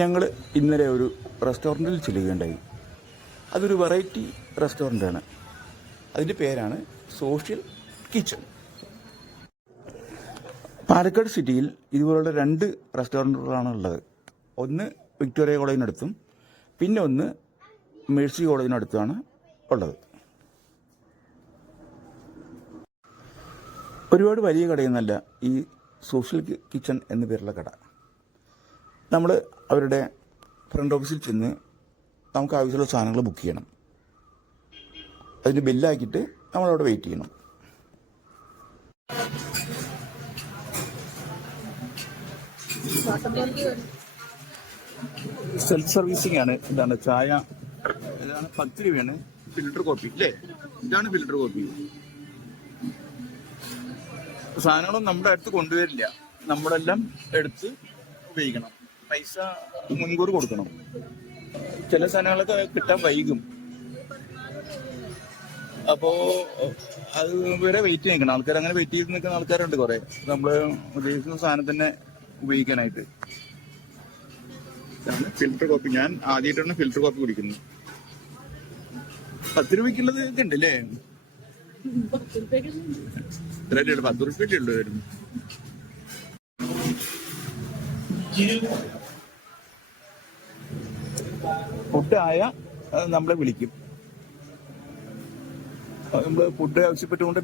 ഞങ്ങൾ ഇന്നലെ ഒരു റെസ്റ്റോറൻറ്റിൽ ചെല്ലുകയുണ്ടായി. അതൊരു വെറൈറ്റി റെസ്റ്റോറൻ്റാണ്. അതിൻ്റെ പേരാണ് സോഷ്യൽ കിച്ചൺ. പാലക്കാട് സിറ്റിയിൽ ഇതുപോലുള്ള 2 റെസ്റ്റോറൻറ്റുകളാണ് ഉള്ളത്. ഒന്ന് വിക്ടോറിയ കോളേജിനടുത്തും പിന്നെ ഒന്ന് മേഴ്സി കോളേജിനടുത്തുമാണ് ഉള്ളത്. ഒരുപാട് വലിയ കടയൊന്നുമല്ല ഈ സോഷ്യൽ കിച്ചൺ എന്ന പേരുള്ള കട. നമ്മൾ അവരുടെ ഫ്രണ്ട് ഓഫീസിൽ ചെന്ന് നമുക്ക് ആവശ്യമുള്ള സാധനങ്ങൾ ബുക്ക് ചെയ്യണം. അതിന് ബില്ലാക്കിയിട്ട് നമ്മളവിടെ വെയിറ്റ് ചെയ്യണം. സെൽഫ് സർവീസിംഗ് ആണ്. ഇതാണ് ചായ, ഇതാണ് 10 രൂപയാണ്. ഫിൽറ്റർ കോപ്പി അല്ലേ, ഇതാണ് ഫിൽറ്റർ കോപ്പി. സാധനങ്ങളും നമ്മുടെ അടുത്ത് കൊണ്ടുവരില്ല, നമ്മളെല്ലാം എടുത്ത് ഉപയോഗിക്കണം. പൈസ മുൻകൂർ കൊടുക്കണം. ചില സാധനങ്ങളൊക്കെ കിട്ടാൻ വൈകും. അപ്പോ അത് വരെ വെയിറ്റ് ചെയ്യിക്കണം. ആൾക്കാർ അങ്ങനെ വെയിറ്റ് ചെയ്ത് നിൽക്കുന്ന ആൾക്കാരുണ്ട് കുറെ, നമ്മള് ഉദ്ദേശിക്കുന്ന സാധനം തന്നെ ഉപയോഗിക്കാനായിട്ട്. ഇതാണ് ഫിൽറ്റർ കോപ്പി. ഞാൻ ആദ്യമായിട്ടാണ് ഫിൽറ്റർ കോപ്പി കുടിക്കുന്നത്. 10 രൂപയ്ക്കുള്ളത് ഇതുണ്ട് അല്ലേ? 10 രൂപയ്ക്ക് ഉണ്ട് വരുന്നു. ഫുഡ് ആയ നമ്മളെ വിളിക്കും. നമ്മൾ ഫുഡ് ആവശ്യപ്പെട്ടുകൊണ്ട്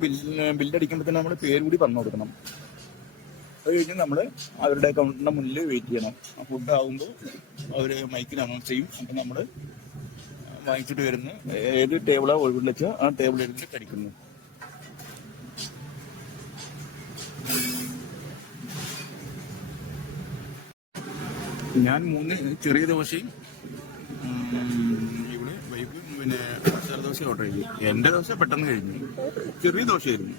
ബില്ലടിക്കുമ്പോൾ തന്നെ നമ്മൾ പേര് കൂടി പറഞ്ഞു കൊടുക്കണം. അത് കഴിഞ്ഞ് നമ്മൾ അവരുടെ അക്കൗണ്ടിന്റെ മുന്നിൽ വെയിറ്റ് ചെയ്യണം. ഫുഡ് ആകുമ്പോൾ അവർ മൈക്കിൽ അനൗൺസ് ചെയ്യും. അപ്പം നമ്മൾ വാങ്ങിച്ചിട്ട് വരുന്നു. ഏത് ടേബിളാണ് ഒഴിവിൽ വെച്ചാൽ ആ ടേബിൾ എടുത്തിട്ട് കഴിക്കുന്നു. ഞാൻ 3 ചെറിയ ദോശയും ഇവിടെ വൈബ് പിന്നെ മസാല ദോശ ഓർഡർ ചെയ്തു. എൻ്റെ ദോശ പെട്ടെന്ന് കഴിഞ്ഞു. ചെറിയ ദോശയായിരുന്നു.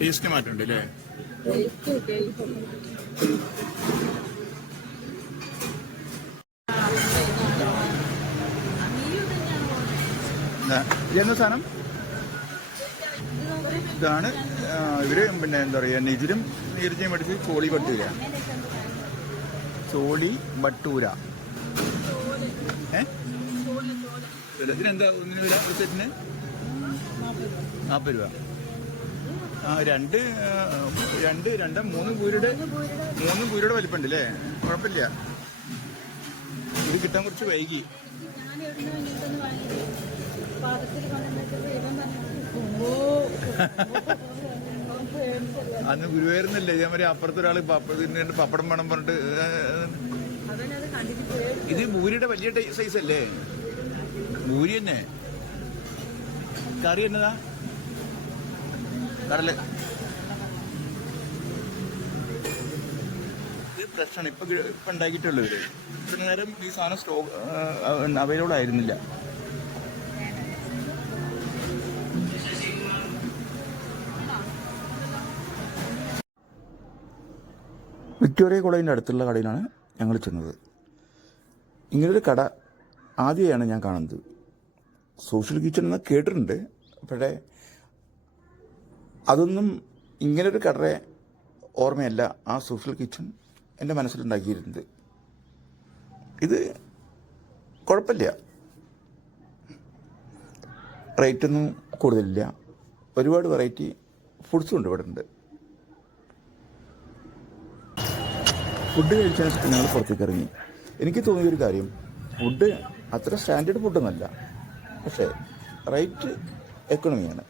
ടേസ്റ്റ് മാറ്റമുണ്ട് അല്ലേ? ഇതെന്താ സാധനം? ഇതാണ് ഇവര് പിന്നെ എന്താ പറയാ, നിജിലും നീരജയും പഠിച്ച് ചോളി ഭട്ടൂര. ചോളി ഭട്ടൂര ഇതിനെന്താ ഒന്നിന് വില? ഒരു സെറ്റിന് 40 രൂപ. ആ 3 പൂരിയുടെ വലിപ്പുണ്ട് അല്ലേ? കുഴപ്പമില്ല. ഇത് കിട്ടാൻ കുറച്ച് വൈകി. അന്ന് ഗുരുവായൂരുന്നല്ലേ ഇതേമാതിരി അപ്പുറത്തൊരാള് പപ്പടം വേണം പറഞ്ഞിട്ട്. ഇത് ഭൂരിയുടെ വലിയ സൈസ് അല്ലേ? ഭൂരി തന്നെ. കറി എന്നതാ? കടല. ഇത് ഫ്രഷാണ്. ഇപ്പൊ ഉണ്ടാക്കിയിട്ടുള്ളൂ ഇവര്. ഇത്ര നേരം ഈ സാധനം സ്റ്റോക്ക് അവൈലബിൾ ആയിരുന്നില്ല. വിക്ടോറിയ കോളേജിൻ്റെ അടുത്തുള്ള കടയിലാണ് ഞങ്ങൾ ചെന്നത്. ഇങ്ങനൊരു കട ആദ്യമായാണ് ഞാൻ കാണുന്നത്. സോഷ്യൽ കിച്ചൺ എന്ന് കേട്ടിട്ടുണ്ട്, പക്ഷേ അതൊന്നും ഇങ്ങനൊരു കടയുടെ ഓർമ്മയല്ല ആ സോഷ്യൽ കിച്ചൺ എൻ്റെ മനസ്സിലുണ്ടാക്കിയിരുന്നത്. ഇത് കുഴപ്പമില്ല, റേറ്റൊന്നും കൂടുതലില്ല. ഒരുപാട് വെറൈറ്റി ഫുഡ്സും ഉണ്ട് ഇവിടെ ഉണ്ട്. ഫുഡ് കഴിച്ചാൽ ഞങ്ങൾ പുറത്തേക്ക് ഇറങ്ങി. എനിക്ക് തോന്നിയൊരു കാര്യം, ഫുഡ് അത്ര സ്റ്റാൻഡേർഡ് ഫുഡൊന്നുമല്ല, പക്ഷേ റേറ്റ് എക്കണോമിയാണ്.